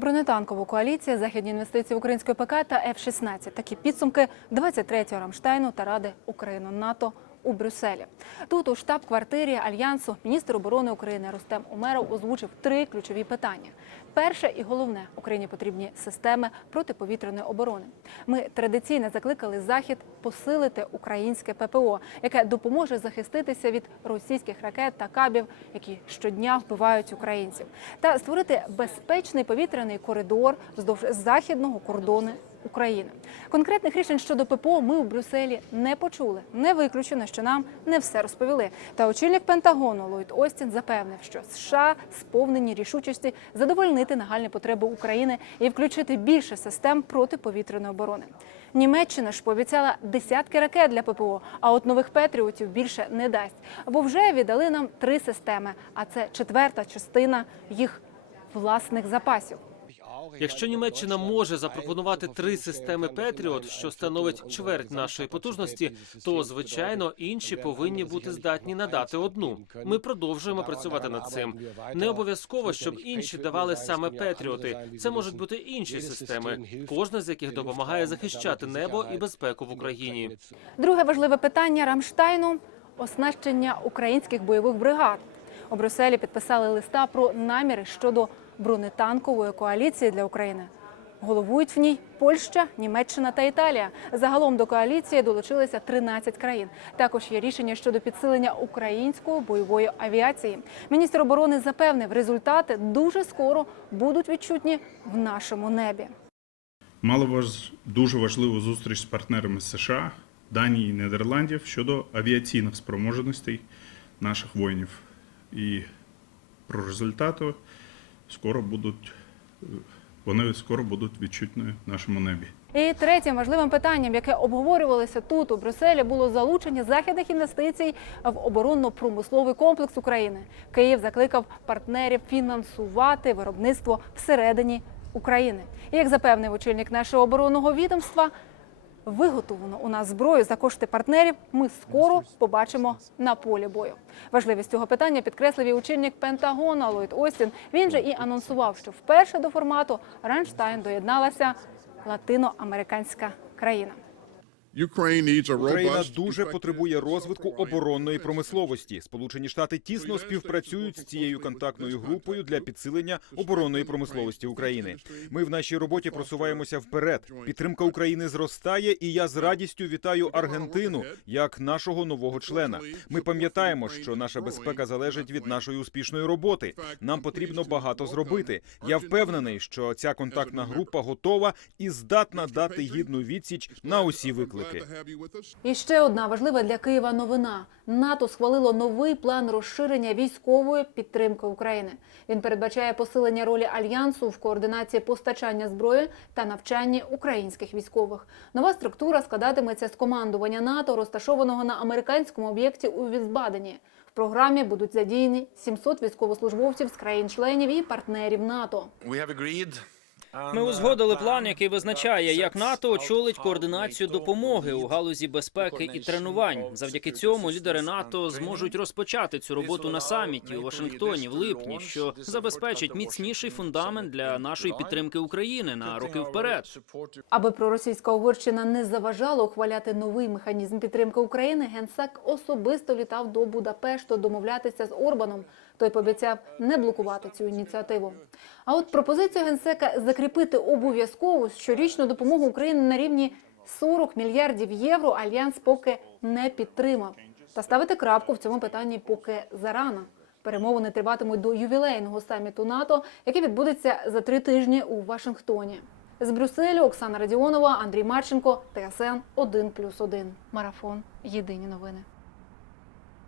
Бронетанкова коаліція, західні інвестиції української ПК та Ф-16. Такі підсумки 23-го Рамштайну та Ради Україну НАТО у Брюсселі. Тут у штаб-квартирі альянсу міністр оборони України Рустем Умеров озвучив три ключові питання. Перше і головне Україні потрібні системи протиповітряної оборони. Ми традиційно закликали захід посилити українське ППО, яке допоможе захиститися від російських ракет та кабів, які щодня вбивають українців, та створити безпечний повітряний коридор вздовж західного кордону України. Конкретних рішень щодо ППО ми у Брюсселі не почули. Не виключено, що нам не все розповіли. Та очільник Пентагону Ллойд Остін запевнив, що США сповнені рішучості задовольнити нагальні потреби України і включити більше систем протиповітряної оборони. Німеччина ж пообіцяла десятки ракет для ППО, а от нових петріотів більше не дасть. Бо вже віддали нам три системи, а це четверта частина їх власних запасів. Якщо Німеччина може запропонувати три системи Петріот, що становить чверть нашої потужності, то звичайно інші повинні бути здатні надати одну. Ми продовжуємо працювати над цим. Не обов'язково, щоб інші давали саме Петріоти. Це можуть бути інші системи, кожна з яких допомагає захищати небо і безпеку в Україні. Друге важливе питання Рамштайну оснащення українських бойових бригад. У Брюсселі підписали листа про наміри щодо бронетанкової коаліції для України. Головують в ній Польща, Німеччина та Італія. Загалом до коаліції долучилися 13 країн. Також є рішення щодо підсилення української бойової авіації. Міністр оборони запевнив, результати дуже скоро будуть відчутні в нашому небі. Мали важ... дуже важливу зустріч з партнерами США, Данії і Нідерландів щодо авіаційних спроможностей наших воїнів. І про результати скоро будуть е, вони скоро будуть відчутні в нашому небі. І третім важливим питанням, яке обговорювалося тут у Брюсселі, було залучення західних інвестицій в оборонно-промисловий комплекс України. Київ закликав партнерів фінансувати виробництво всередині України. І, як запевнив очільник нашого оборонного відомства, виготовлену у нас зброю за кошти партнерів ми скоро побачимо на полі бою. Важливість цього питання підкреслив і очільник Пентагона Ллойд Остін. Він же і анонсував, що вперше до формату Ранштайн доєдналася латиноамериканська країна. Україна дуже потребує розвитку оборонної промисловості. Сполучені Штати тісно співпрацюють з цією контактною групою для підсилення оборонної промисловості України. Ми в нашій роботі просуваємося вперед. Підтримка України зростає, і я з радістю вітаю Аргентину як нашого нового члена. Ми пам'ятаємо, що наша безпека залежить від нашої успішної роботи. Нам потрібно багато зробити. Я впевнений, що ця контактна група готова і здатна дати гідну відсіч на усі виклики. І ще одна важлива для Києва новина: НАТО схвалило новий план розширення військової підтримки України. Він передбачає посилення ролі альянсу в координації постачання зброї та навчанні українських військових. Нова структура складатиметься з командування НАТО, розташованого на американському об'єкті у Візбадені. В програмі будуть задіяні 700 військовослужбовців з країн-членів і партнерів НАТО. Ми узгодили план, який визначає, як НАТО очолить координацію допомоги у галузі безпеки і тренувань. Завдяки цьому лідери НАТО зможуть розпочати цю роботу на саміті у Вашингтоні в липні, що забезпечить міцніший фундамент для нашої підтримки України на роки вперед. Аби проросійська Угорщина не заважала ухваляти новий механізм підтримки України, генсек особисто літав до Будапешту домовлятися з Орбаном. Той пообіцяв не блокувати цю ініціативу. А от пропозицію генсека закріпити обов'язкову щорічну допомогу Україні на рівні 40 мільярдів євро альянс поки не підтримав. Та ставити крапку в цьому питанні поки зарано. Перемовини триватимуть до ювілейного саміту НАТО, який відбудеться за три тижні у Вашингтоні. З Брюсселю Оксана Радіонова, Андрій Марченко, ТСН 1+,1. Марафон. Єдині новини.